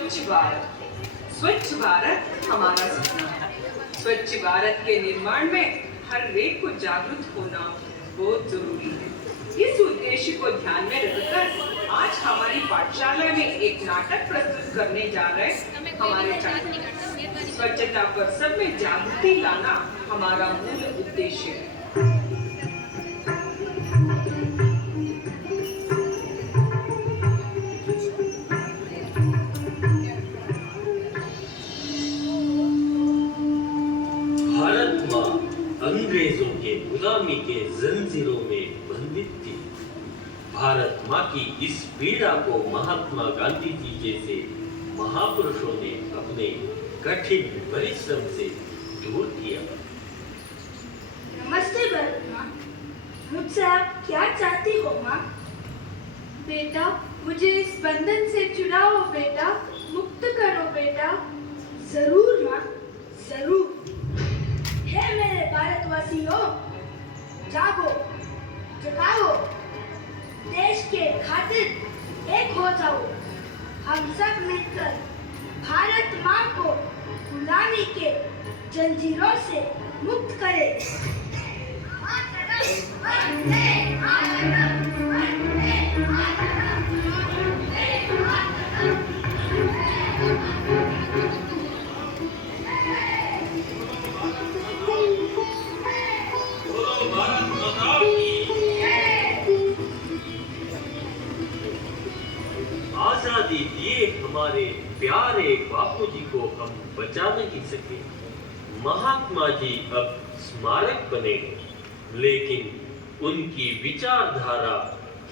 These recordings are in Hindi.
स्वच्छ भारत हमारा सपना है। स्वच्छ भारत के निर्माण में हर एक को जागरूक होना बहुत जरूरी है। इस उद्देश्य को ध्यान में रखकर आज हमारी पाठशाला में एक नाटक प्रस्तुत करने जा रहे हमारे छात्र। स्वच्छता पर सब में जागृति लाना हमारा मूल उद्देश्य है। भारत माँ अंग्रेजों के गुलामी के जंजीरों में बंधित थी। भारत माँ की इस पीड़ा को महात्मा गांधी जी जैसे महापुरुषों ने अपने कठिन परिश्रम से दूर किया। नमस्ते भारत माँ, मुझसे आप क्या चाहती हो माँ? बेटा, मुझे इस बंधन से छुड़ाओ बेटा, मुक्त करो बेटा। जरूर माँ, जरूर। हे मेरे भारतवासियों, जागो, जगाओ, देश के खातिर एक हो जाओ। हम सब मिलकर भारत माँ को गुलामी के जंजीरों से मुक्त करें। आजादी दिए हमारे प्यारे बापूजी को हम बचा नहीं सके। महात्मा जी अब स्मारक बने, लेकिन उनकी विचारधारा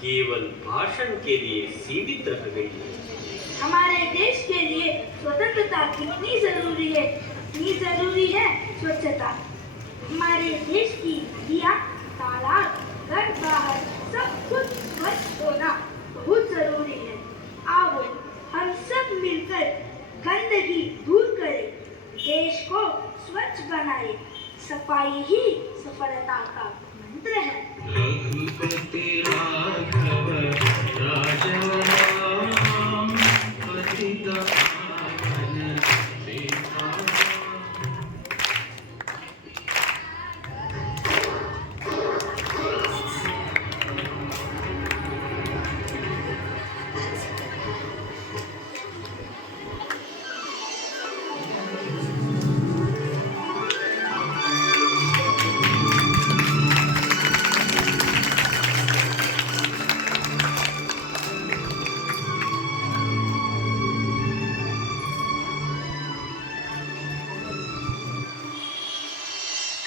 केवल भाषण के लिए सीमित रह गई है। हमारे देश के लिए स्वतंत्रता कितनी जरूरी है, इतनी जरूरी है स्वच्छता। हमारे देश की नदियाँ, तालाब, घर बाहर सब कुछ स्वच्छ होना बहुत जरूरी है। आओ हम सब मिलकर गंदगी दूर करें, देश को स्वच्छ बनाए। सफाई ही सफलता का मंत्र है। रघुपति राघव राजा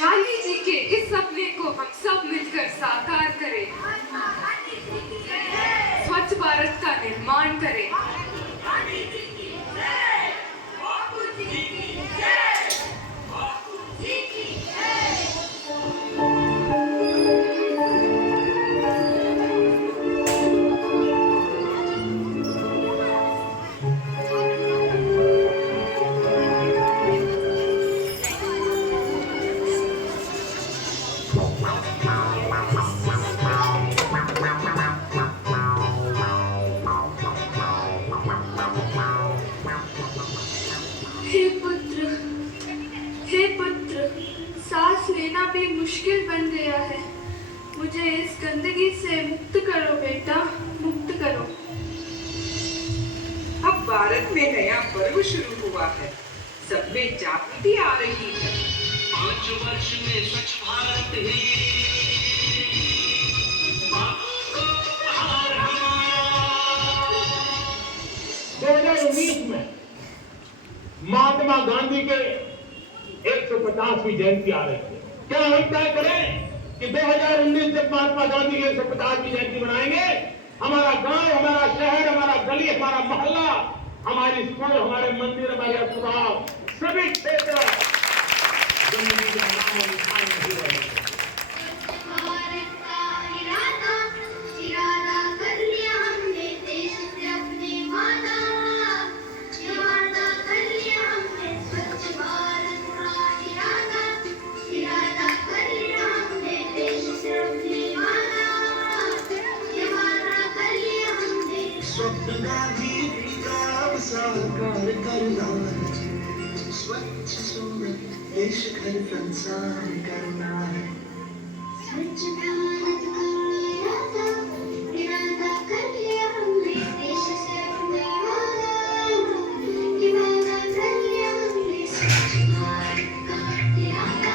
गांधी जी के इस सपने को हम सब मिलकर साकार करें। स्वच्छ भारत का निर्माण करें। हे पुत्र, सांस लेना भी मुश्किल बन गया है। मुझे इस गंदगी से मुक्त करो बेटा, मुक्त करो। अब भारत में नया पर्व शुरू हुआ है, सब में जागृति आ रही है। 5 वर्ष में स्वच्छ भारत ही बापू को उपहार हमारा। 2019 में महात्मा गांधी के 150वीं जयंती आ रही है। क्या हम तय करें कि 2019 जब महात्मा गांधी की 150वीं जयंती मनाएंगे, हमारा गांव, हमारा शहर, हमारा गली, हमारा मोहल्ला, हमारी स्कूल, हमारे मंदिर, हमारे अस्पताल, सभी क्षेत्र गंदगी का नाम और निशान नहीं रहेगा। स्वप्न गांधी साकार करना है, स्वच्छ सुंदर देश घर संसार करना है। स्वच्छ भारत का इरादा कर लिया हमने, देश से अपने इरादा कर लिया हमने। स्वच्छ भारत का इरादा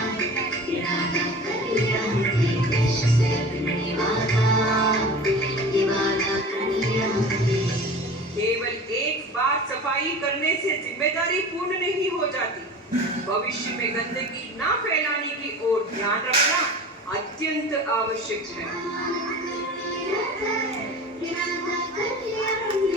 कर लिया हमने, देश से अपने इरादा कर लिया हमने। केवल एक बार सफाई करने से जिम्मेदारी पूर्ण नहीं हो जाती। भविष्य में गंदगी ना फैलाने की ओर ध्यान रखना अत्यंत आवश्यक है। इरादा कर लिया हमने,